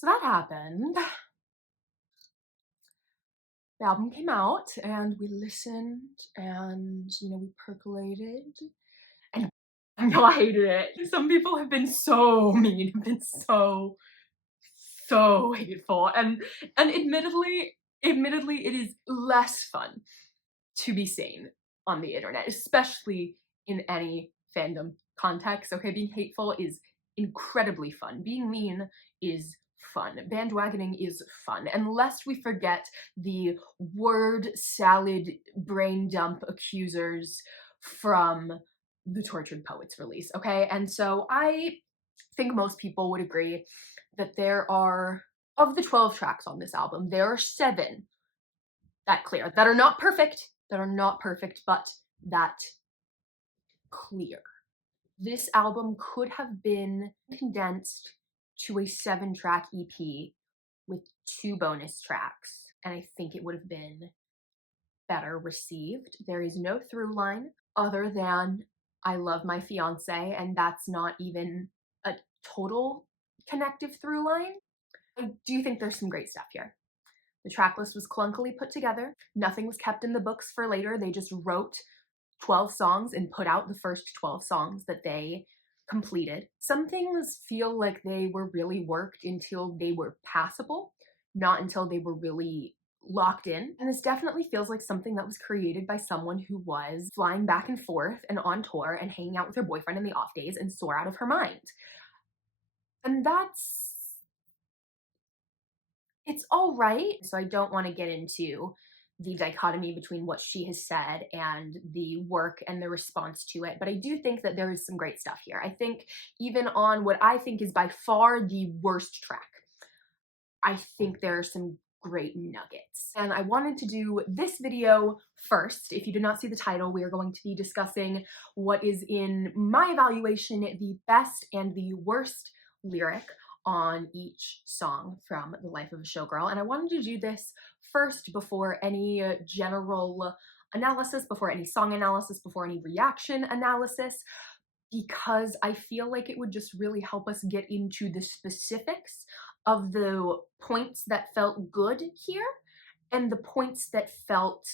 So that happened. The album came out and we listened and, you know, we percolated and I hated it. Some people have been so mean, have been so hateful, and admittedly it is less fun to be sane on the internet, especially in any fandom context. Okay, being hateful is incredibly fun. Being mean is fun. Bandwagoning is fun. And lest we forget the word salad brain dump accusers from the Tortured Poets release, okay? And so I think most people would agree that there are, of the 12 tracks on this album, there are 7 that clear, that are not perfect, but that clear. This album could have been condensed to a 7-track EP with 2 bonus tracks, and I think it would have been better received. There is no through line other than I love my fiance, and that's not even a total connective through line. I do think there's some great stuff here. The track list was clunkily put together. Nothing was kept in the books for later. They just wrote 12 songs and put out the first 12 songs that they completed. Some things feel like they were really worked until they were passable, not until they were really locked in. And this definitely feels like something that was created by someone who was flying back and forth and on tour and hanging out with her boyfriend in the off days and sore out of her mind. And it's all right. So I don't want to get into the dichotomy between what she has said and the work and the response to it, but I do think that there is some great stuff here. I think even on what I think is by far the worst track, I think there are some great nuggets. And I wanted to do this video first. If you did not see the title, we are going to be discussing what is, in my evaluation, the best and the worst lyric on each song from The Life of a Showgirl. And I wanted to do this first before any general analysis, before any song analysis, before any reaction analysis, because I feel like it would just really help us get into the specifics of the points that felt good here and the points that felt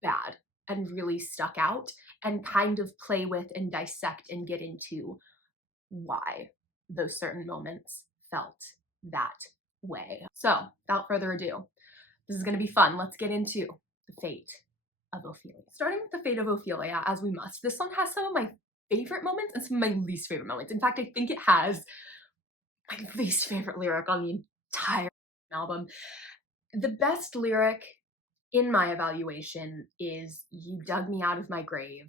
bad and really stuck out, and kind of play with and dissect and get into why those certain moments felt that way. So, without further ado, this is going to be fun. Let's get into the fate of Ophelia. Starting with the fate of Ophelia, as we must. This song has some of my favorite moments and some of my least favorite moments. In fact, I think it has my least favorite lyric on the entire album. The best lyric, in my evaluation, is "You dug me out of my grave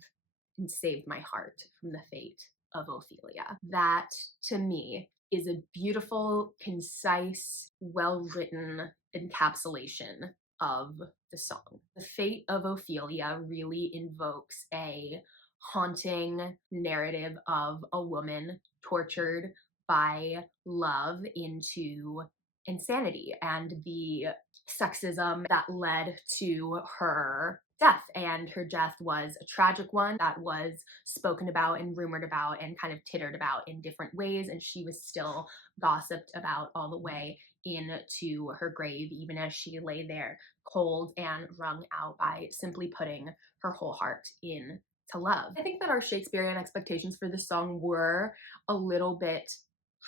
and saved my heart from the fate of Ophelia." That, to me, is a beautiful, concise, well-written encapsulation of the song. The fate of Ophelia really invokes a haunting narrative of a woman tortured by love into insanity and the sexism that led to her death. And her death was a tragic one that was spoken about and rumored about and kind of tittered about in different ways, and she was still gossiped about all the way into her grave, even as she lay there cold and wrung out by simply putting her whole heart in to love. I think that our Shakespearean expectations for this song were a little bit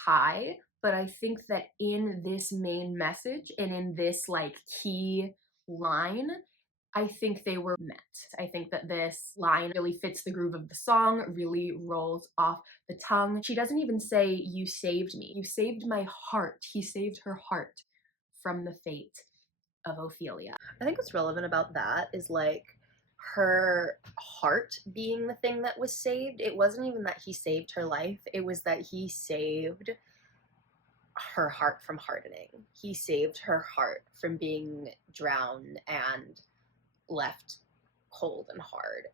high, but I think that in this main message and in this like key line, I think they were met. I think that this line really fits the groove of the song, really rolls off the tongue. She doesn't even say, "You saved me." You saved my heart. He saved her heart from the fate of Ophelia. I think what's relevant about that is like her heart being the thing that was saved. It wasn't even that he saved her life. It was that he saved her heart from hardening. He saved her heart from being drowned and left cold and hard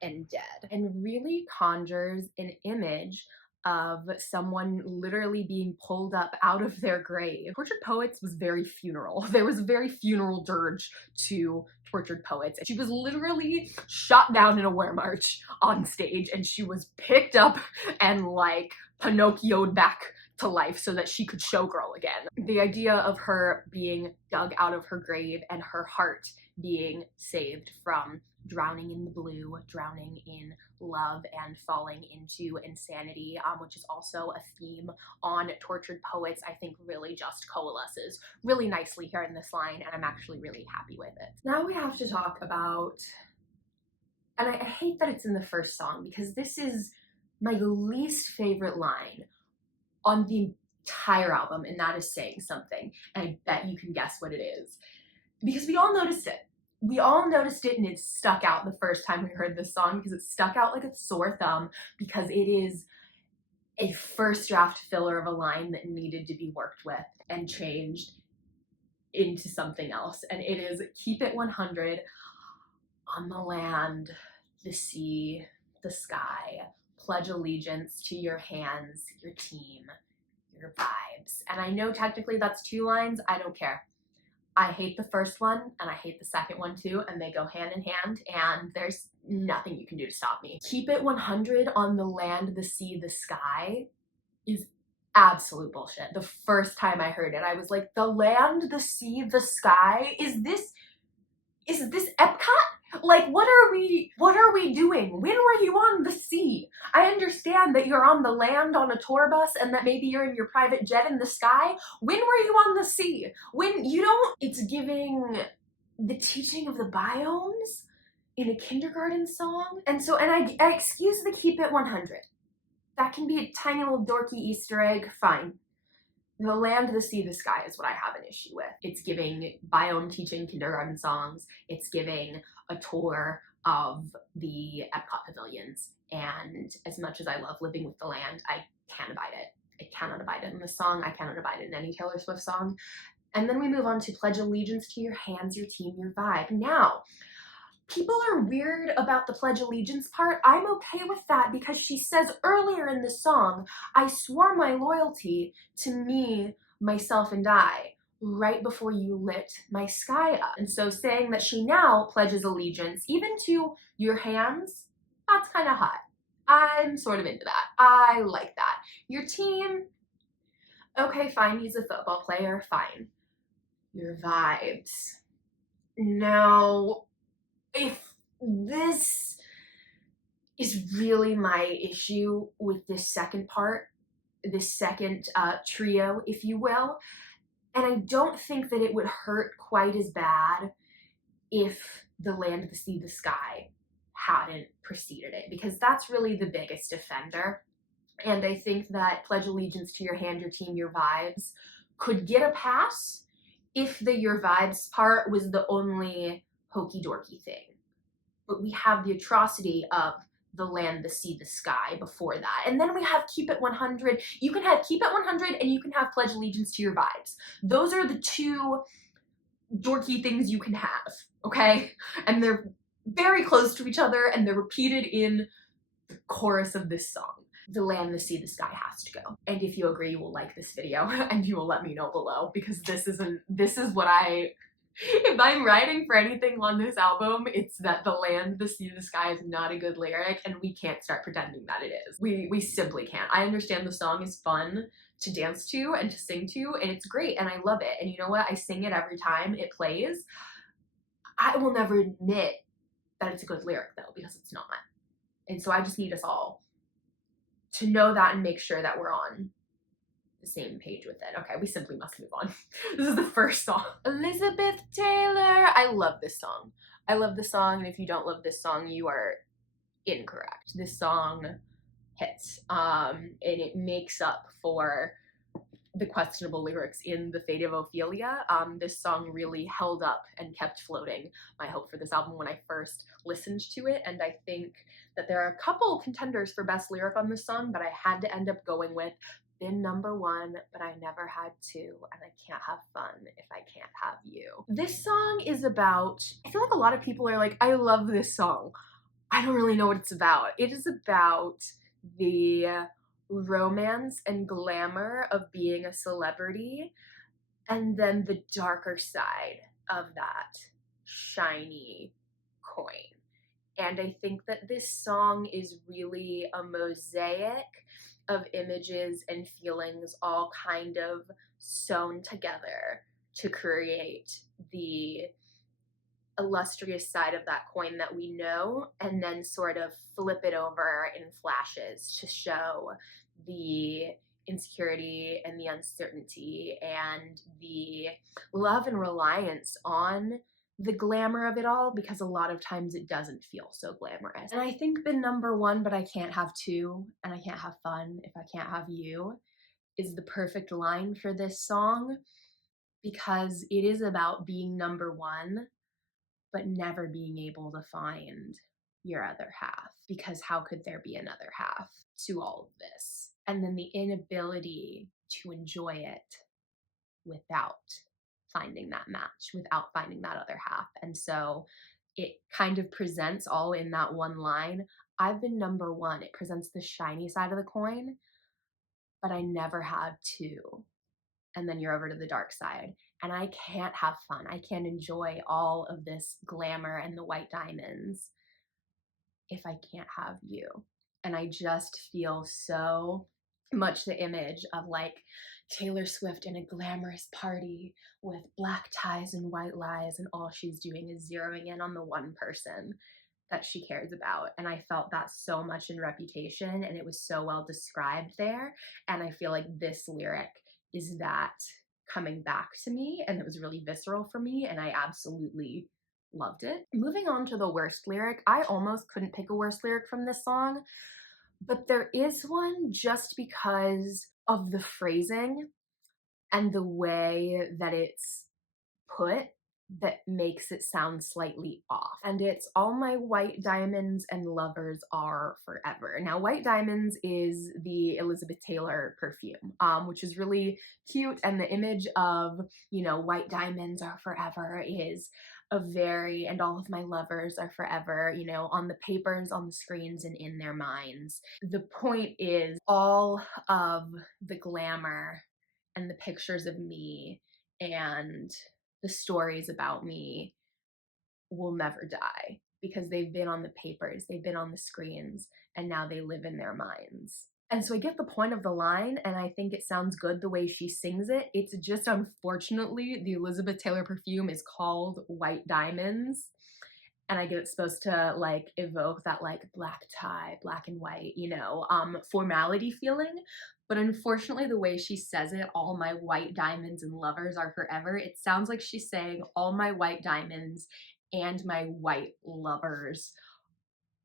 and dead, and really conjures an image of someone literally being pulled up out of their grave. Tortured Poets was very funeral. There was a very funeral dirge to Tortured Poets. She was literally shot down in a weremarch on stage, and she was picked up and like Pinocchio'd back to life so that she could showgirl again. The idea of her being dug out of her grave and her heart being saved from drowning in the blue, drowning in love, and falling into insanity, which is also a theme on Tortured Poets, I think really just coalesces really nicely here in this line, and I'm actually really happy with it. Now we have to talk about, and I hate that it's in the first song because this is my least favorite line on the entire album, and that is Saying Something, and I bet you can guess what it is. Because we all noticed it. We all noticed it, and it stuck out the first time we heard this song because it stuck out like a sore thumb, because it is a first draft filler of a line that needed to be worked with and changed into something else. And it is "Keep it 100 on the land, the sea, the sky. Pledge allegiance to your hands, your team, your vibes." And I know technically that's 2 lines. I don't care. I hate the first one and I hate the second one too, and they go hand in hand, and there's nothing you can do to stop me. "Keep it 100 on the land, the sea, the sky" is absolute bullshit. The first time I heard it, I was like, the land, the sea, the sky? Is this Epcot? Like, what are we doing? When were you on the sea? I understand that you're on the land on a tour bus and that maybe you're in your private jet in the sky. When were you on the sea? When you don't, it's giving the teaching of the biomes in a kindergarten song. And I excuse the "keep it 100. That can be a tiny little dorky Easter egg, fine. The land, the sea, the sky is what I have an issue with. It's giving biome teaching kindergarten songs. It's giving a tour of the Epcot pavilions. And as much as I love Living with the Land, I can't abide it. I cannot abide it in this song. I cannot abide it in any Taylor Swift song. And then we move on to "Pledge allegiance to your hands, your team, your vibe." Now, people are weird about the pledge allegiance part. I'm okay with that because she says earlier in the song, "I swore my loyalty to me, myself, and I," right before you lit my sky up. And so saying that she now pledges allegiance even to your hands, that's kind of hot. I'm sort of into that. I like that. Your team, okay, fine, he's a football player, fine. Your vibes. Now, if this is really my issue with this second part, this second trio, if you will, and I don't think that it would hurt quite as bad if the land, the sea, the sky hadn't preceded it, because that's really the biggest offender. And I think that "Pledge allegiance to your hand, your team, your vibes" could get a pass if the "your vibes" part was the only hokey dorky thing. But we have the atrocity of the land, the sea, the sky before that. And then we have "Keep it 100. You can have "Keep it 100 and you can have "Pledge allegiance to your vibes." Those are the 2 dorky things you can have, okay? And they're very close to each other, and they're repeated in the chorus of this song. The land, the sea, the sky has to go. And if you agree, you will like this video and you will let me know below, because this is what if I'm writing for anything on this album, it's that the land, the sea, the sky is not a good lyric, and we can't start pretending that it is. We simply can't. I understand the song is fun to dance to and to sing to, and it's great, and I love it. And you know what? I sing it every time it plays. I will never admit that it's a good lyric though, because it's not. And so I just need us all to know that and make sure that we're on the same page with it. Okay, we simply must move on. This is the first song. Elizabeth Taylor. I love this song. I love this song, and if you don't love this song, you are incorrect. This song hits, and it makes up for the questionable lyrics in The Fate of Ophelia. This song really held up and kept floating my hope for this album when I first listened to it, and I think that there are a couple contenders for best lyric on this song, but I had to end up going with "Been #1, but I never had to, and I can't have fun if I can't have you." This song is about, I feel like a lot of people are like, I love this song. I don't really know what it's about. It is about the romance and glamour of being a celebrity, and then the darker side of that shiny coin. And I think that this song is really a mosaic of images and feelings all kind of sewn together to create the illustrious side of that coin that we know, and then sort of flip it over in flashes to show the insecurity and the uncertainty and the love and reliance on the glamour of it all, because a lot of times it doesn't feel so glamorous. And I think the number one, but I can't have two, and I can't have fun if I can't have you, is the perfect line for this song, because it is about being number one but never being able to find your other half, because how could there be another half to all of this? And then the inability to enjoy it without finding that match, without finding that other half. And so it kind of presents all in that one line. I've been number one. It presents the shiny side of the coin, but I never had two. And then you're over to the dark side. And I can't have fun. I can't enjoy all of this glamour and the white diamonds if I can't have you. And I just feel so much the image of like Taylor Swift in a glamorous party with black ties and white lies, and all she's doing is zeroing in on the one person that she cares about. And I felt that so much in Reputation, and it was so well described there. And I feel like this lyric is that coming back to me, and it was really visceral for me, and I absolutely loved it. Moving on to the worst lyric, I almost couldn't pick a worst lyric from this song, but there is one just because of the phrasing and the way that it's put that makes it sound slightly off. And it's all my white diamonds and lovers are forever. Now, white diamonds is the Elizabeth Taylor perfume, which is really cute. And the image of, you know, white diamonds are forever is a very, and all of my lovers are forever, you know, on the papers, on the screens, and in their minds. The point is all of the glamour and the pictures of me and the stories about me will never die, because they've been on the papers, they've been on the screens, and now they live in their minds. And so I get the point of the line, and I think it sounds good the way she sings it. It's just, unfortunately, the Elizabeth Taylor perfume is called White Diamonds, and I get it's supposed to like evoke that like black tie, black and white, you know, formality feeling. But unfortunately, the way she says it, all my white diamonds and lovers are forever, it sounds like she's saying all my white diamonds and my white lovers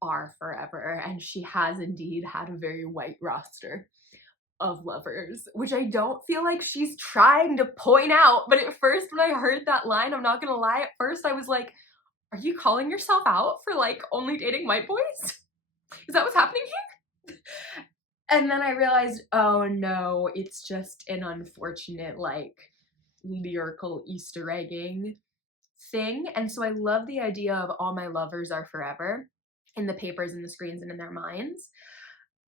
are forever. And she has indeed had a very white roster of lovers, which I don't feel like she's trying to point out. But at first, when I heard that line, I'm not gonna lie, at first I was like, are you calling yourself out for like only dating white boys? Is that what's happening here? And then I realized, oh no, it's just an unfortunate like lyrical Easter egging thing. And so I love the idea of all my lovers are forever in the papers and the screens and in their minds.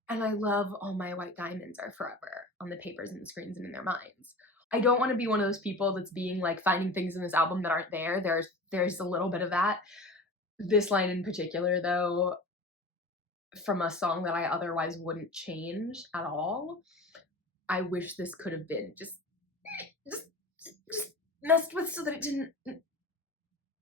And I love all my white diamonds are forever on the papers and the screens and in their minds. I don't want to be one of those people that's being like finding things in this album that aren't there. There's a little bit of that. This line in particular, though, from a song that I otherwise wouldn't change at all, I wish this could have been just messed with so that it didn't,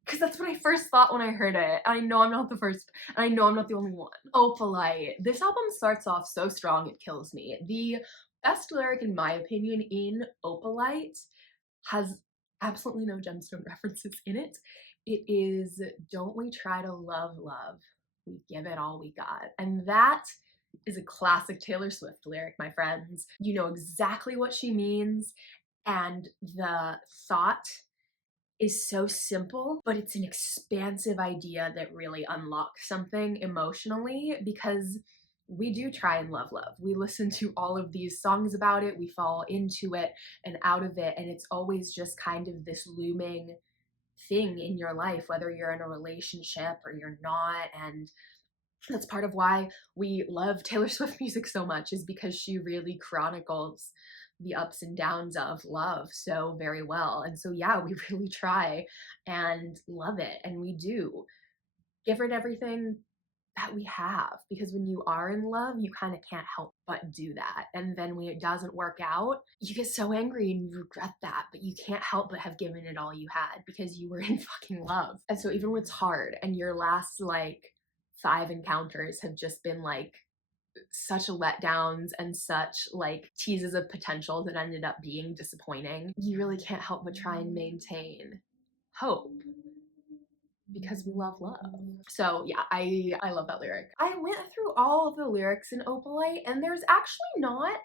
because that's what I first thought when I heard it. I know I'm not the first, and I know I'm not the only one. Opalite. This album starts off so strong, it kills me. The best lyric, in my opinion, in Opalite has absolutely no gemstone references in it. It is, don't we try to love love, we give it all we got. And that is a classic Taylor Swift lyric, my friends. You know exactly what she means, and the thought is so simple, but it's an expansive idea that really unlocks something emotionally, because we do try and love love. We listen to all of these songs about it, we fall into it and out of it, and it's always just kind of this looming thing in your life, whether you're in a relationship or you're not. And that's part of why we love Taylor Swift music so much, is because she really chronicles the ups and downs of love so very well. And so yeah, we really try and love it, and we do give it everything, that we have, because when you are in love, you kind of can't help but do that. And then when it doesn't work out, you get so angry and you regret that, but you can't help but have given it all you had because you were in fucking love. And so even when it's hard and your last like 5 encounters have just been like such letdowns and such like teases of potential that ended up being disappointing, you really can't help but try and maintain hope because we love love. So yeah, I love that lyric. I went through all of the lyrics in Opalite and there's actually not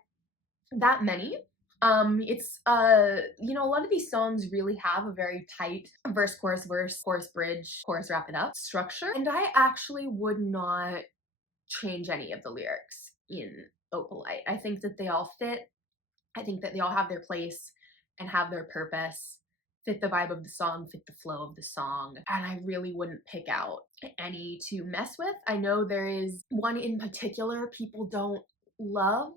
that many. It's you know, a lot of these songs really have a very tight verse, chorus, bridge, chorus, wrap it up structure. And I actually would not change any of the lyrics in Opalite. I think that they all fit. I think that they all have their place and have their purpose, fit the vibe of the song, fit the flow of the song, and I really wouldn't pick out any to mess with. I know there is one in particular people don't love,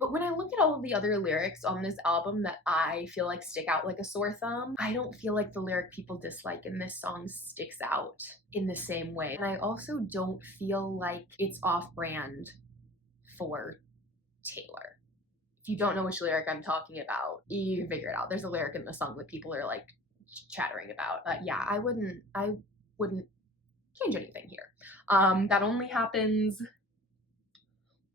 but when I look at all of the other lyrics on this album that I feel like stick out like a sore thumb, I don't feel like the lyric people dislike in this song sticks out in the same way. And I also don't feel like it's off-brand for Taylor. If you don't know which lyric I'm talking about, you can figure it out. There's a lyric in the song that people are like chattering about. Yeah, I wouldn't change anything here. That only happens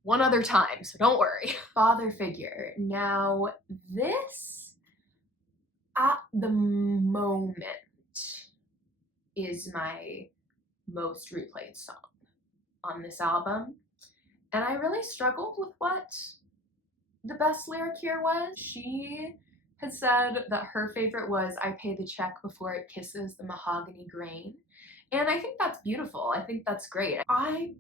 one other time, so don't worry. Father figure. Now, this, at the moment, is my most replayed song on this album. And I really struggled with what the best lyric here was. She had said that her favorite was, I pay the check before it kisses the mahogany grain. And I think that's beautiful. I think that's great. I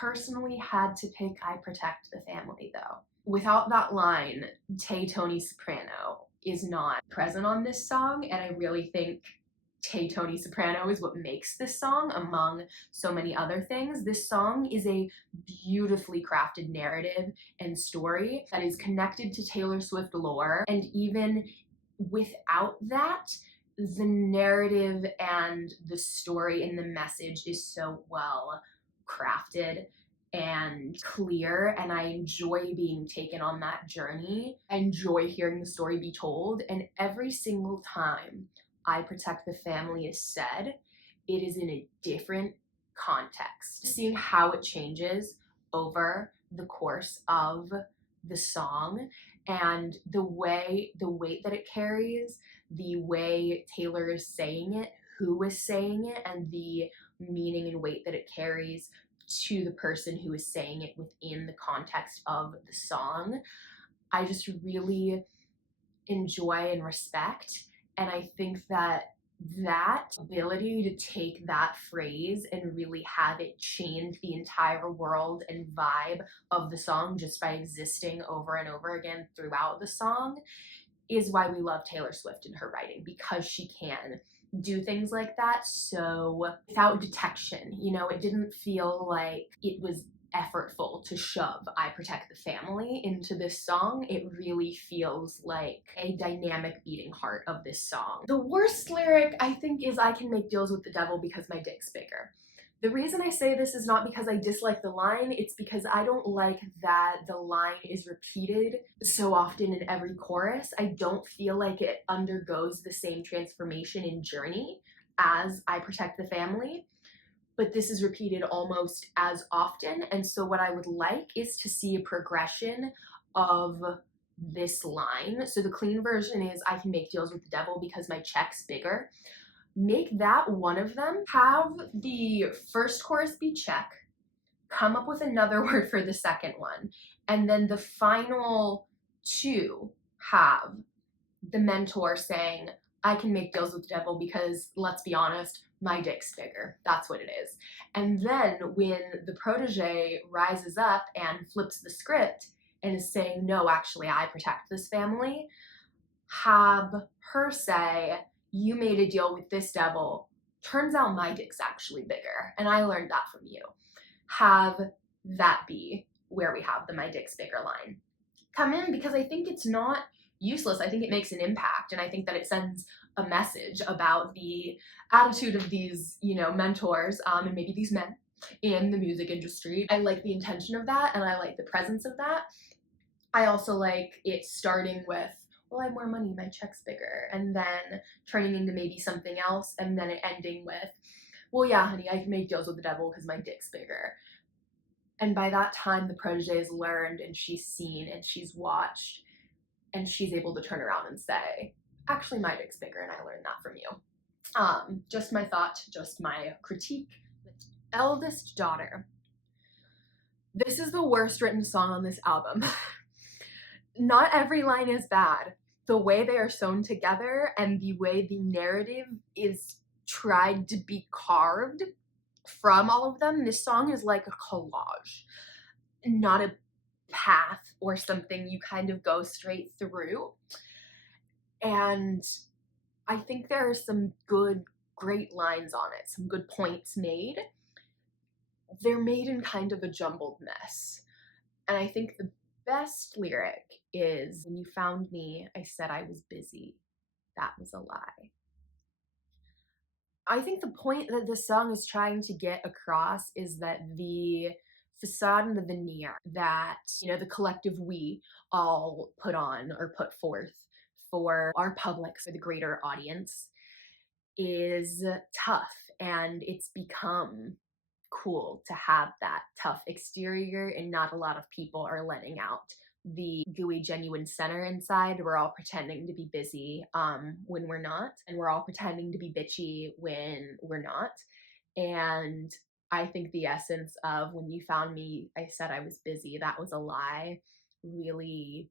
personally had to pick I Protect the Family though. Without that line, Tay Tony Soprano is not present on this song, and I really think Tay Tony Soprano is what makes this song among so many other things. This song is a beautifully crafted narrative and story that is connected to Taylor Swift lore, and even without that, the narrative and the story and the message is so well crafted and clear, and I enjoy being taken on that journey. I enjoy hearing the story be told, and every single time I Protect the Family is said, it is in a different context. Seeing how it changes over the course of the song and the weight that it carries, the way Taylor is saying it, who is saying it, and the meaning and weight that it carries to the person who is saying it within the context of the song, I just really enjoy and respect. And I think that that ability to take that phrase and really have it change the entire world and vibe of the song just by existing over and over again throughout the song is why we love Taylor Swift in her writing, because she can do things like that so without detection. You know, it didn't feel like it was effortful to shove I Protect the Family into this song. It really feels like a dynamic beating heart of this song. The worst lyric, I think, is I can make deals with the devil because my dick's bigger. The reason I say this is not because I dislike the line, it's because I don't like that the line is repeated so often in every chorus. I don't feel like it undergoes the same transformation and journey as I Protect the Family, but this is repeated almost as often. And so what I would like is to see a progression of this line. So the clean version is I can make deals with the devil because my check's bigger. Make that one of them. Have the first chorus be check, come up with another word for the second one, and then the final two have the mentor saying, I can make deals with the devil because, let's be honest, my dick's bigger. That's what it is. And then when the protege rises up and flips the script and is saying, no, actually, I protect this family, have her say, you made a deal with this devil. Turns out my dick's actually bigger, and I learned that from you. Have that be where we have the my dick's bigger line come in, because I think it's not useless. I think it makes an impact, and I think that it sends a message about the attitude of these, you know, mentors and maybe these men in the music industry. I like the intention of that and I like the presence of that. I also like it starting with, well, I have more money, my check's bigger, and then turning into maybe something else, and then it ending with, well, yeah, honey, I can make deals with the devil because my dick's bigger. And by that time, the protege has learned and she's seen and she's watched and she's able to turn around and say, actually, my dick's bigger and I learned that from you. Just my thought, just my critique. Eldest daughter. This is the worst written song on this album. Not every line is bad. The way they are sewn together and the way the narrative is tried to be carved from all of them, this song is like a collage, not a path or something you kind of go straight through. And I think there are some good, great lines on it, some good points made. They're made in kind of a jumbled mess. And I think the best lyric is, when you found me, I said I was busy. That was a lie. I think the point that this song is trying to get across is that the facade and the veneer that, you know, the collective we all put on or put forth for our public, for the greater audience, is tough, and it's become cool to have that tough exterior, and not a lot of people are letting out the gooey, genuine center inside. We're all pretending to be busy when we're not, and we're all pretending to be bitchy when we're not. And I think the essence of, when you found me, I said I was busy, that was a lie, really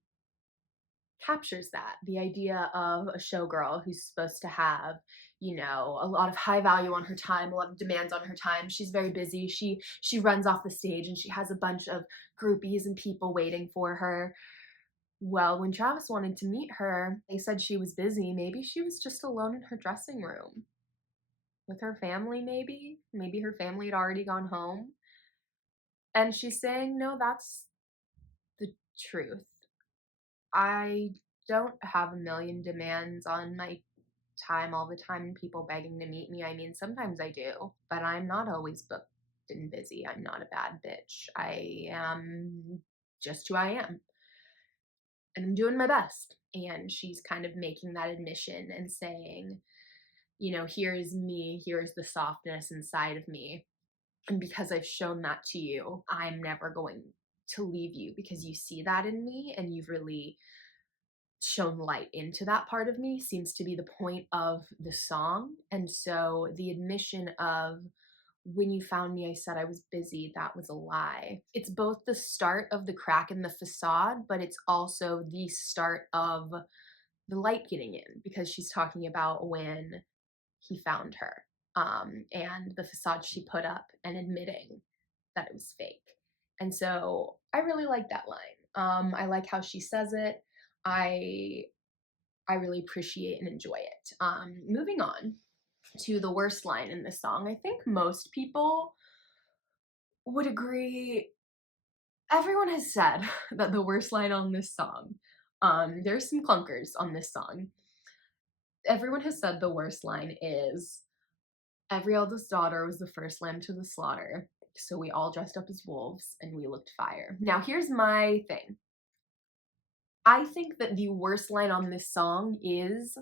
captures that. The idea of a showgirl who's supposed to have, you know, a lot of high value on her time, a lot of demands on her time. She's very busy. She runs off the stage and she has a bunch of groupies and people waiting for her. Well, when Travis wanted to meet her, they said she was busy. Maybe she was just alone in her dressing room with her family, maybe. Maybe her family had already gone home. And she's saying, no, that's the truth. I don't have a million demands on my time all the time and people begging to meet me. I mean, sometimes I do, but I'm not always booked and busy. I'm not a bad bitch. I am just who I am. And I'm doing my best. And she's kind of making that admission and saying, you know, here's me, here's the softness inside of me. And because I've shown that to you, I'm never going to leave you, because you see that in me and you've really shown light into that part of me, seems to be the point of the song. And so the admission of, when you found me, I said I was busy, that was a lie. It's both the start of the crack in the facade, but it's also the start of the light getting in, because she's talking about when he found her, and the facade she put up, and admitting that it was fake. And so I really like that line. I like how she says it. I really appreciate and enjoy it. Moving on to the worst line in this song, I think most people would agree. Everyone has said that the worst line on this song, there's some clunkers on this song. Everyone has said the worst line is, every eldest daughter was the first lamb to the slaughter, so we all dressed up as wolves and we looked fire. Now, here's my thing. I think that the worst line on this song is,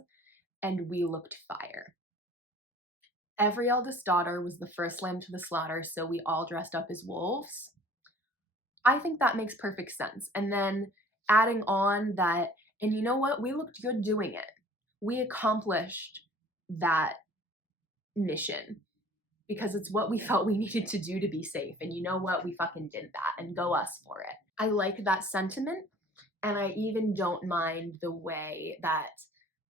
and we looked fire. Every eldest daughter was the first lamb to the slaughter, so we all dressed up as wolves. I think that makes perfect sense. And then adding on that, and you know what? We looked good doing it. We accomplished that mission because it's what we felt we needed to do to be safe. And you know what? We fucking did that, and go us for it. I like that sentiment. And I even don't mind the way that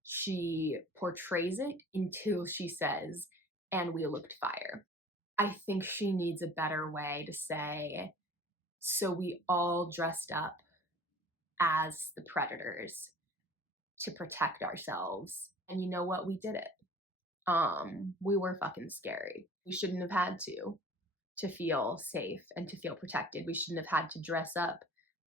she portrays it until she says, and we looked fire. I think she needs a better way to say, so we all dressed up as the predators to protect ourselves. And you know what? We did it. We were fucking scary. We shouldn't have had to feel safe and to feel protected. We shouldn't have had to dress up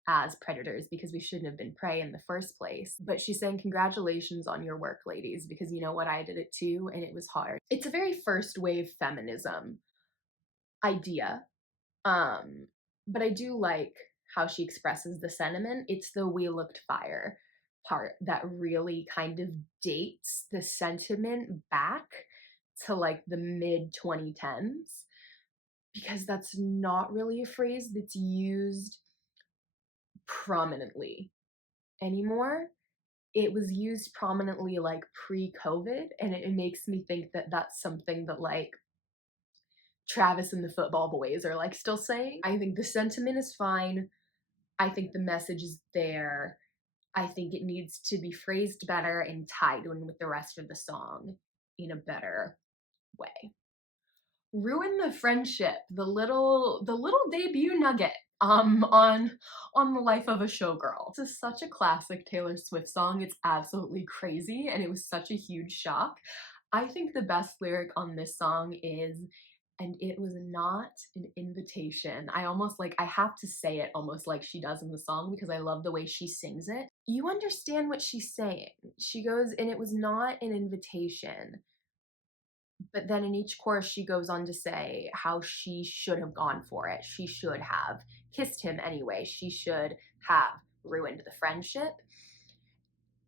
as predators, because we shouldn't have been prey in the first place. But she's saying, congratulations on your work, ladies, because you know what? I did it too, and it was hard. It's a very first wave feminism idea. Um, but I do like how she expresses the sentiment. It's the "we looked fire" part that really kind of dates the sentiment back to like the mid 2010s, because that's not really a phrase that's used prominently anymore. It was used prominently like pre-COVID, and it makes me think that that's something that like Travis and the football boys are like still saying. I think the sentiment is fine. I think the message is there. I think it needs to be phrased better and tied in with the rest of the song in a better way. Ruin the friendship, the little debut nugget on the life of a showgirl. This is such a classic Taylor Swift song. It's absolutely crazy, and it was such a huge shock. I think the best lyric on this song is, "And it was not an invitation." I have to say it almost like she does in the song because I love the way she sings it. You understand what she's saying. She goes, "And it was not an invitation." But then in each chorus, she goes on to say how she should have gone for it. She should have kissed him anyway. She should have ruined the friendship.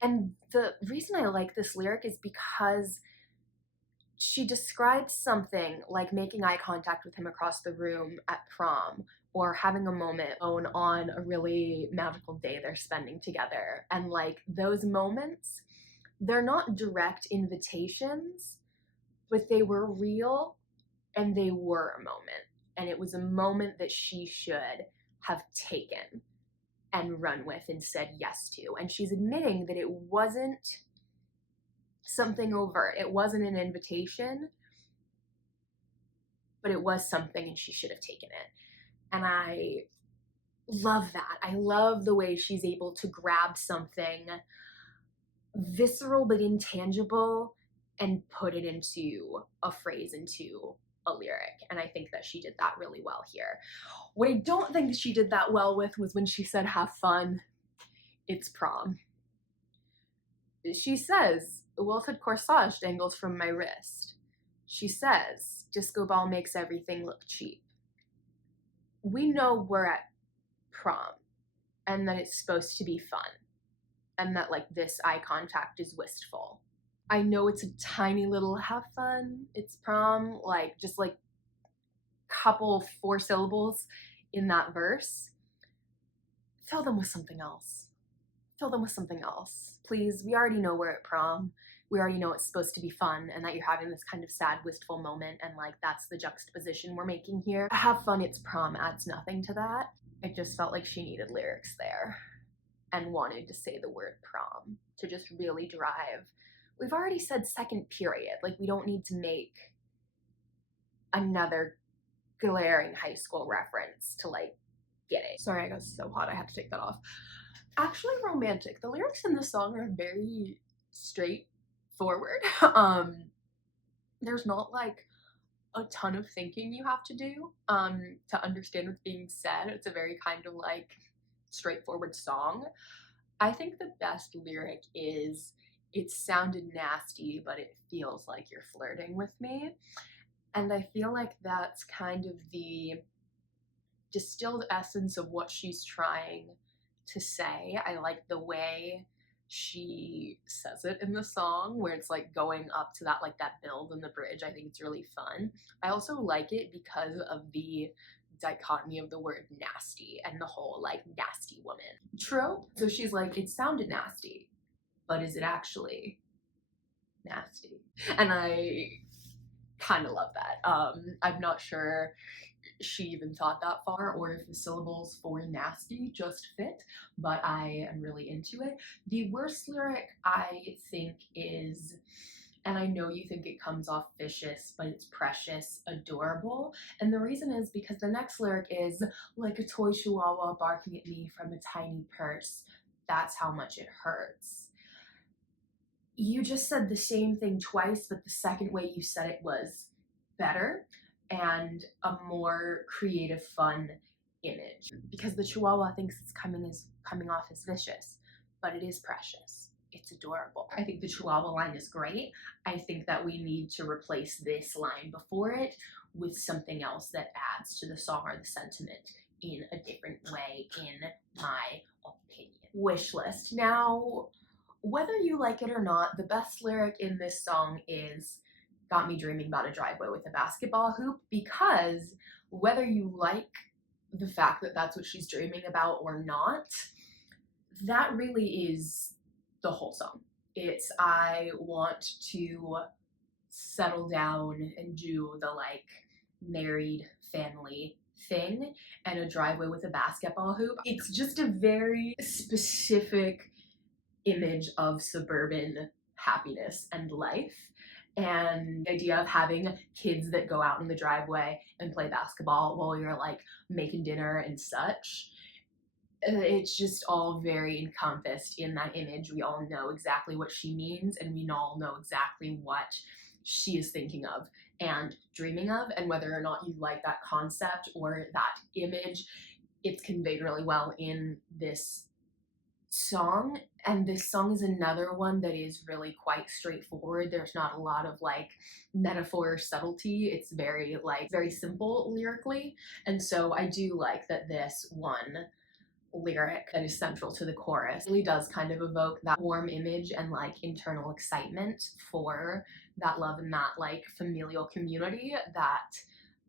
And the reason I like this lyric is because she describes something like making eye contact with him across the room at prom, or having a moment on a really magical day they're spending together. And like those moments, they're not direct invitations, but they were real, and they were a moment. And it was a moment that she should have taken and run with and said yes to. And she's admitting that it wasn't something overt, it wasn't an invitation, but it was something and she should have taken it. And I love that. I love the way she's able to grab something visceral but intangible and put it into a phrase, into a lyric. And I think that she did that really well here. What I don't think she did that well with was when she said, "Have fun, it's prom." She says, "Wilted corsage dangles from my wrist." She says, "Disco ball makes everything look cheap." We know we're at prom and that it's supposed to be fun, and that like this eye contact is wistful. I know it's a tiny little "have fun, it's prom," like just like couple 4 syllables in that verse. Fill them with something else. Fill them with something else. Please, we already know we're at prom. We already know it's supposed to be fun and that you're having this kind of sad, wistful moment, and like that's the juxtaposition we're making here. "Have fun, it's prom" adds nothing to that. It just felt like she needed lyrics there and wanted to say the word prom to just really drive. We've already said second period. Like, we don't need to make another glaring high school reference to like get it. Sorry, I got so hot I had to take that off. Actually romantic. The lyrics in this song are very straightforward. There's not like a ton of thinking you have to do to understand what's being said. It's a very kind of like straightforward song. I think the best lyric is, "It sounded nasty, but it feels like you're flirting with me." And I feel like that's kind of the distilled essence of what she's trying to say. I like the way she says it in the song, where it's like going up to that like that build in the bridge. I think it's really fun. I also like it because of the dichotomy of the word nasty and the whole like nasty woman trope. So she's like, "It sounded nasty, but is it actually nasty?" And I kind of love that. I'm not sure she even thought that far, or if the syllables for nasty just fit, but I am really into it. The worst lyric, I think, is, and I know you think it comes off vicious, but it's precious, adorable. And the reason is because the next lyric is, "Like a toy chihuahua barking at me from a tiny purse. That's how much it hurts." You just said the same thing twice, but the second way you said it was better and a more creative, fun image. Because the chihuahua thinks it's coming off as vicious, but it is precious. It's adorable. I think the Chihuahua line is great. I think that we need to replace this line before it with something else that adds to the song or the sentiment in a different way, in my opinion. Wish list. Now, whether you like it or not, the best lyric in this song is "Got me dreaming about a driveway with a basketball hoop," because whether you like the fact that that's what she's dreaming about or not, that really is the whole song. It's, I want to settle down and do the like married family thing, and a driveway with a basketball hoop. It's just a very specific image of suburban happiness and life, and the idea of having kids that go out in the driveway and play basketball while you're like making dinner and such. It's just all very encompassed in that image. We all know exactly what she means, and we all know exactly what she is thinking of and dreaming of, and whether or not you like that concept or that image, it's conveyed really well in this song. And this song is another one that is really quite straightforward. There's not a lot of like metaphor or subtlety. It's very like very simple lyrically, and so I do like that this one lyric that is central to the chorus really does kind of evoke that warm image and like internal excitement for that love and that like familial community that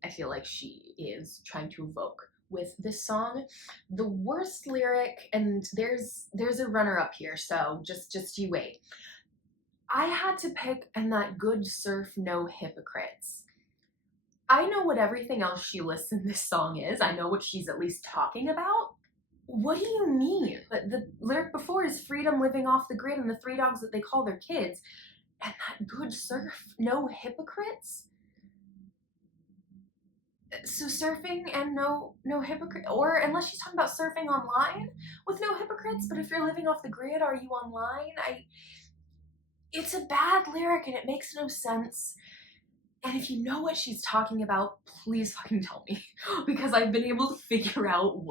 I feel like she is trying to evoke with this song. The worst lyric, and there's a runner-up here, so just you wait. I had to pick "And that good surf, no hypocrites." I know what everything else she lists in this song is. I know what she's at least talking about. What do you mean? But the lyric before is "freedom, living off the grid, and the 3 dogs that they call their kids. And that good surf, no hypocrites?" So surfing and no hypocrite, or unless she's talking about surfing online with no hypocrites, but if you're living off the grid, are you online? It's a bad lyric and it makes no sense. And if you know what she's talking about, please fucking tell me, because I've been able to figure out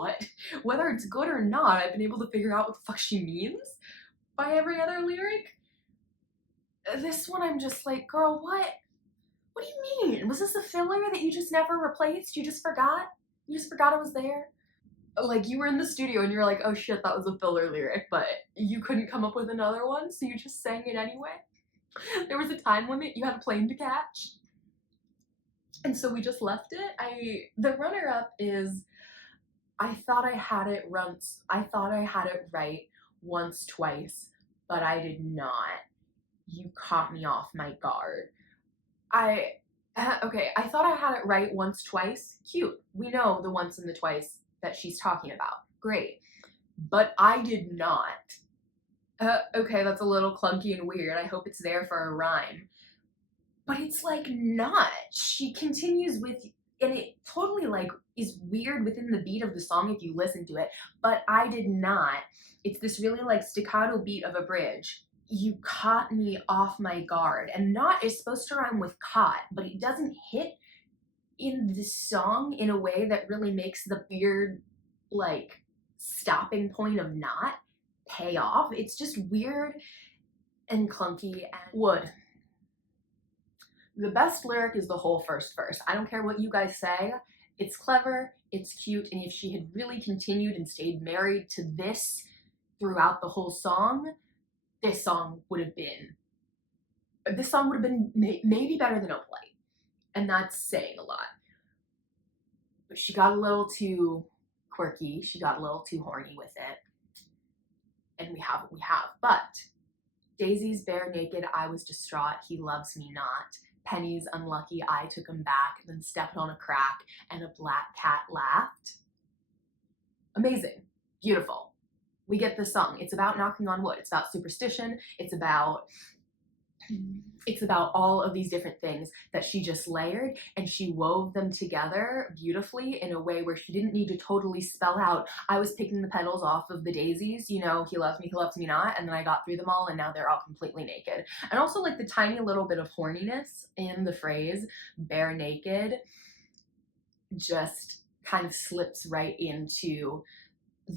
whether it's good or not, I've been able to figure out what the fuck she means by every other lyric. This one I'm just like, girl, what? What do you mean? Was this a filler that you just never replaced? You just forgot? You just forgot it was there? Like, you were in the studio and you're like, oh shit, that was a filler lyric, but you couldn't come up with another one, so you just sang it anyway? There was a time limit, you had a plane to catch? And so we just left it. The runner-up is, I thought I had it right once, twice, but I did not. You caught me off my guard. Okay, I thought I had it right once, twice. Cute. We know the once and the twice that she's talking about. Great. But I did not. Okay, that's a little clunky and weird. I hope it's there for a rhyme. But it's like not. She continues with, and it totally like is weird within the beat of the song if you listen to it, but I did not. It's this really like staccato beat of a bridge. You caught me off my guard. And not is supposed to rhyme with caught, but it doesn't hit in the song in a way that really makes the weird like stopping point of not pay off. It's just weird and clunky and wood. The best lyric is the whole first verse. I don't care what you guys say. It's clever, it's cute, and if she had really continued and stayed married to this throughout the whole song, this song would have been maybe better than Opalite. And that's saying a lot. But she got a little too quirky, she got a little too horny with it. And we have what we have. But Daisy's bare naked, I was distraught, he loves me not. Penny's unlucky, I took him back, then stepped on a crack, and a black cat laughed. Amazing. Beautiful. We get this song. It's about knocking on wood. It's about superstition. It's about all of these different things that she just layered, and she wove them together beautifully in a way where she didn't need to totally spell out, I was picking the petals off of the daisies, you know, he loves me not, and then I got through them all and now they're all completely naked. And also like the tiny little bit of horniness in the phrase bare naked just kind of slips right into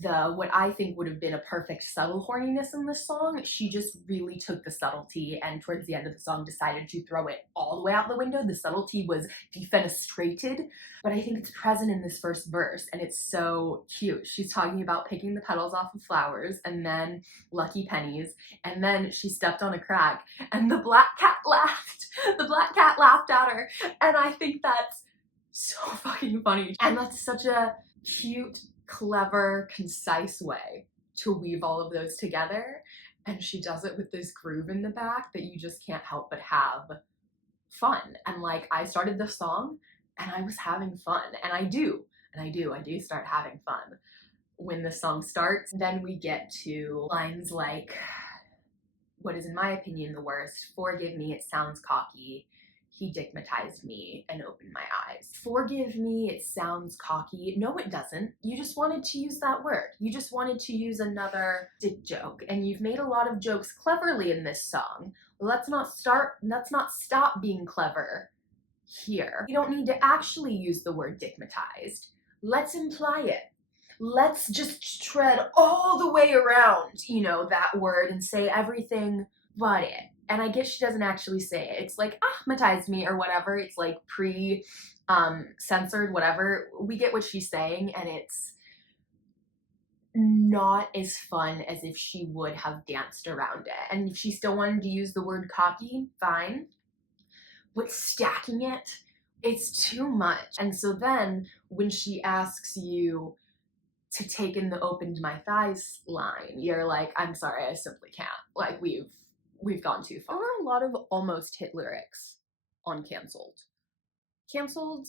what I think would have been a perfect subtle horniness in this song, she just really took the subtlety and towards the end of the song decided to throw it all the way out the window. The subtlety was defenestrated, but I think it's present in this first verse and it's so cute. She's talking about picking the petals off of flowers and then lucky pennies, and then she stepped on a crack and the black cat laughed. The black cat laughed at her, and I think that's so fucking funny. And that's such a cute, clever, concise way to weave all of those together. And she does it with this groove in the back that you just can't help but have fun. And like, I started the song and I was having fun. And I do start having fun when the song starts. Then we get to lines like, what is in my opinion the worst, "Forgive me, it sounds cocky. He dickmatized me and opened my eyes." Forgive me, it sounds cocky. No, it doesn't. You just wanted to use that word. You just wanted to use another dick joke. And you've made a lot of jokes cleverly in this song. Let's not stop being clever here. You don't need to actually use the word dickmatized. Let's imply it. Let's just tread all the way around, that word and say everything but it. And I guess she doesn't actually say it. It's like, ahmatized me or whatever. It's like censored, whatever. We get what she's saying, and it's not as fun as if she would have danced around it. And if she still wanted to use the word cocky, fine. But stacking it, it's too much. And so then when she asks you to take in the "opened my thighs" line, you're like, I'm sorry, I simply can't. Like, we've gone too far. There are a lot of almost hit lyrics on Cancelled. Cancelled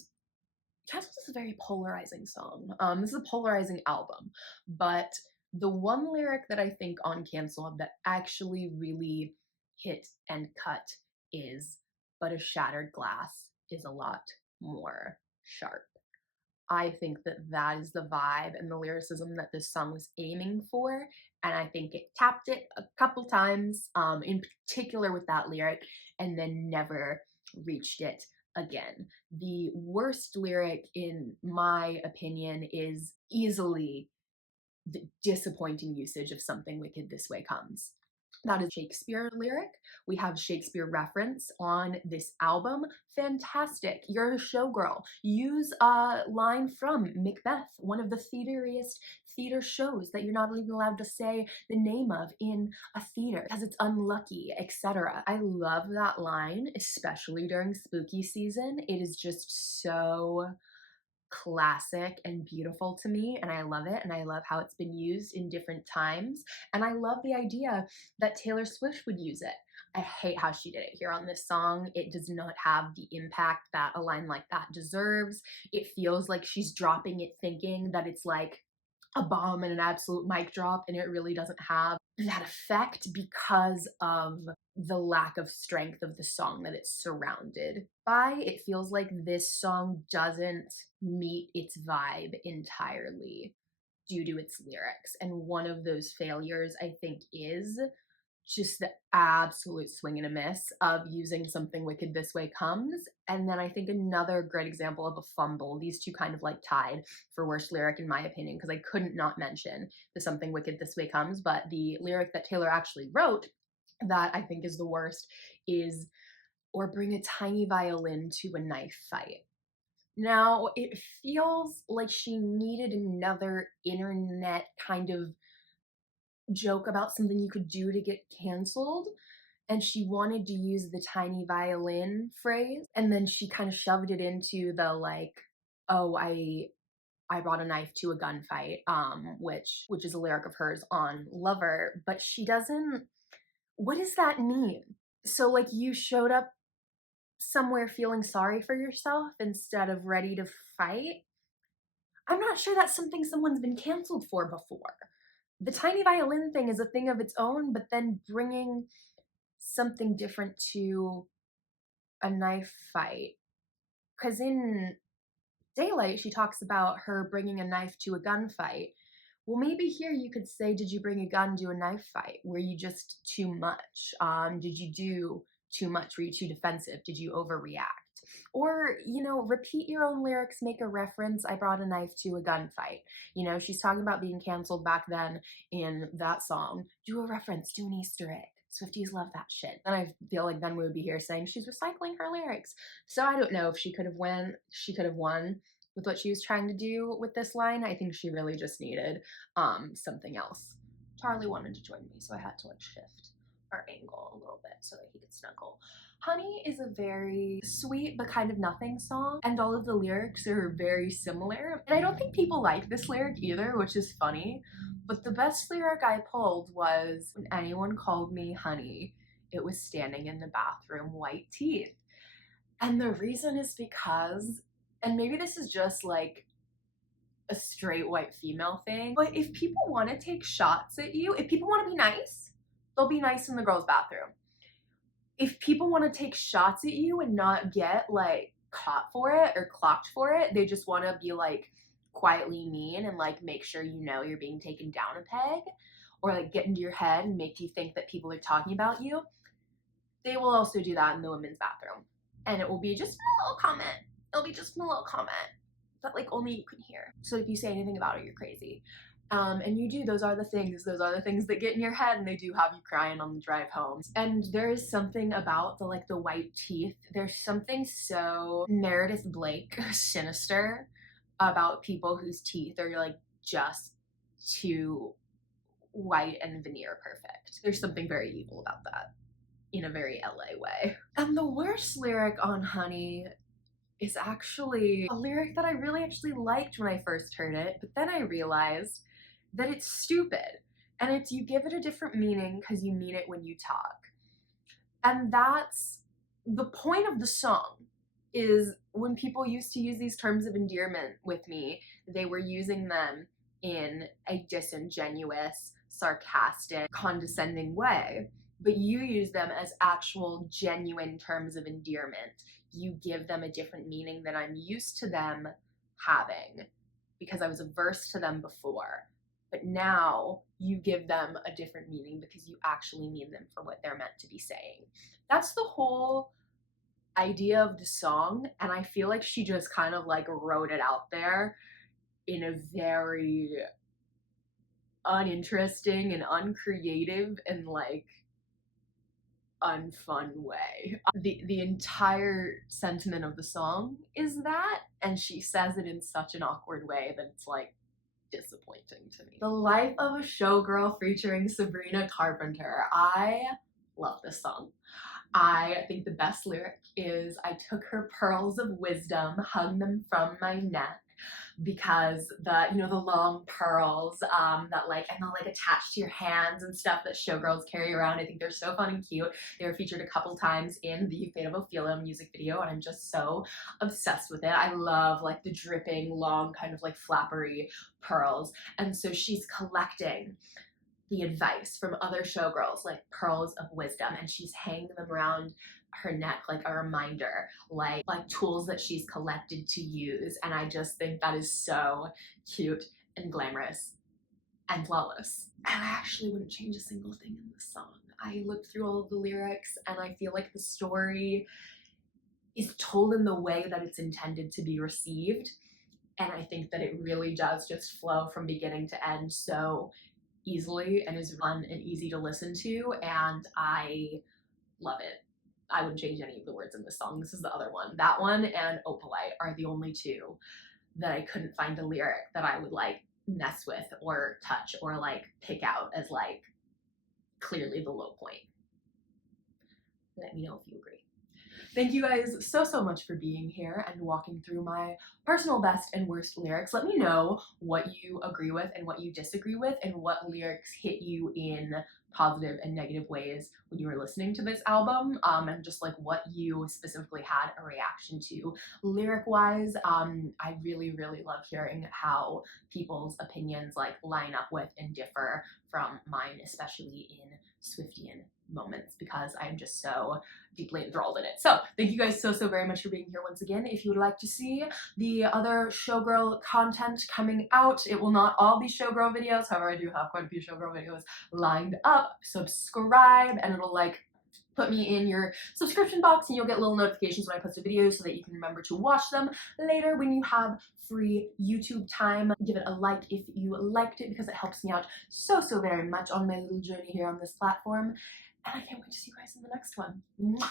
is a very polarizing song. This is a polarizing album, but the one lyric that I think on Cancelled that actually really hit and cut is, "But a shattered glass is a lot more sharp." I think that is the vibe and the lyricism that this song was aiming for, and I think it tapped it a couple times, in particular with that lyric, and then never reached it again. The worst lyric, in my opinion, is easily the disappointing usage of "Something Wicked This Way Comes." That is Shakespeare lyric. We have Shakespeare reference on this album. Fantastic. You're a showgirl. Use a line from Macbeth, one of the theateriest theater shows that you're not even allowed to say the name of in a theater because it's unlucky, etc. I love that line, especially during spooky season. It is just so classic and beautiful to me, and I love it, and I love how it's been used in different times, and I love the idea that Taylor Swift would use it. I hate how she did it here on this song. It does not have the impact that a line like that deserves. It feels like she's dropping it thinking that it's like a bomb and an absolute mic drop, and it really doesn't have that effect because of the lack of strength of the song that it's surrounded by. It feels like this song doesn't meet its vibe entirely due to its lyrics, and one of those failures I think is just the absolute swing and a miss of using "Something Wicked This Way Comes." And then I think another great example of a fumble, these two kind of like tied for worst lyric in my opinion, because I couldn't not mention the "Something Wicked This Way Comes," but the lyric that Taylor actually wrote that I think is the worst is, "Or bring a tiny violin to a knife fight." Now, it feels like she needed another internet kind of joke about something you could do to get canceled, and she wanted to use the tiny violin phrase, and then she kind of shoved it into the like, "Oh, I brought a knife to a gunfight," which is a lyric of hers on Lover, but she doesn't. What does that mean? So like, you showed up somewhere feeling sorry for yourself instead of ready to fight? I'm not sure that's something someone's been canceled for before. The tiny violin thing is a thing of its own, but then bringing something different to a knife fight. Because in Daylight, she talks about her bringing a knife to a gunfight. Well, maybe here you could say, did you bring a gun to a knife fight? Were you just too much? Did you do too much? Were you too defensive? Did you overreact? Or, you know, repeat your own lyrics, make a reference. I brought a knife to a gunfight. You know, she's talking about being canceled back then in that song. Do a reference, do an Easter egg. Swifties love that shit. And I feel like then we would be here saying she's recycling her lyrics. So I don't know if she could have won with what she was trying to do with this line. I think she really just needed something else. Charlie wanted to join me, so I had to like shift our angle a little bit so that he could snuggle. Honey is a very sweet but kind of nothing song, and all of the lyrics are very similar. And I don't think people like this lyric either, which is funny. But the best lyric I pulled was, when anyone called me honey, it was standing in the bathroom, white teeth. And the reason is because, and maybe this is just like a straight white female thing, but if people want to take shots at you, if people want to be nice, they'll be nice in the girls' bathroom. If people want to take shots at you and not get like caught for it or clocked for it, they just want to be like quietly mean and like make sure you know you're being taken down a peg, or like get into your head and make you think that people are talking about you, they will also do that in the women's bathroom. And it will be just a little comment. It'll be just a little comment that like only you can hear. So if you say anything about it, you're crazy. And you do, those are the things that get in your head, and they do have you crying on the drive home. And there is something about the white teeth. There's something so Meredith Blake sinister about people whose teeth are like just too white and veneer perfect. There's something very evil about that in a very LA way. And the worst lyric on Honey is actually a lyric that I really actually liked when I first heard it, but then I realized that it's stupid, and it's you give it a different meaning because you mean it when you talk. And that's the point of the song, is when people used to use these terms of endearment with me, they were using them in a disingenuous, sarcastic, condescending way, but you use them as actual genuine terms of endearment. You give them a different meaning than I'm used to them having because I was averse to them before. But now you give them a different meaning because you actually mean them for what they're meant to be saying. That's the whole idea of the song, and I feel like she just kind of like wrote it out there in a very uninteresting and uncreative and like unfun way. The entire sentiment of the song is that, and she says it in such an awkward way that it's like disappointing to me. The Life of a Showgirl featuring Sabrina Carpenter. I love this song. I think the best lyric is, I took her pearls of wisdom, hung them from my neck, because the long pearls that like, and they'll like attach to your hands and stuff that showgirls carry around. I think they're so fun and cute. They were featured a couple times in the Fate of Ophelia music video, and I'm just so obsessed with it. I love like the dripping, long, kind of like flappery pearls. And so she's collecting the advice from other showgirls, like pearls of wisdom, and she's hanging them around her neck like a reminder, like tools that she's collected to use. And I just think that is so cute and glamorous and flawless. And I actually wouldn't change a single thing in this song. I looked through all of the lyrics, and I feel like the story is told in the way that it's intended to be received, and I think that it really does just flow from beginning to end so easily and is fun and easy to listen to, and I love it. I wouldn't change any of the words in this song. This is the other one. That one and Opalite are the only two that I couldn't find a lyric that I would like mess with or touch or like pick out as like clearly the low point. Let me know if you agree. Thank you guys so much for being here and walking through my personal best and worst lyrics. Let me know what you agree with and what you disagree with, and what lyrics hit you in positive and negative ways when you were listening to this album, and just like what you specifically had a reaction to lyric wise. I really love hearing how people's opinions like line up with and differ from mine, especially in Swiftian moments, because I'm just so deeply enthralled in it. So thank you guys so very much for being here once again. If you would like to see the other Showgirl content coming out, it will not all be Showgirl videos. However, I do have quite a few Showgirl videos lined up. Subscribe and it'll like put me in your subscription box and you'll get little notifications when I post a video so that you can remember to watch them later when you have free YouTube time. Give it a like if you liked it because it helps me out so very much on my little journey here on this platform. And I can't wait to see you guys in the next one. Mwah!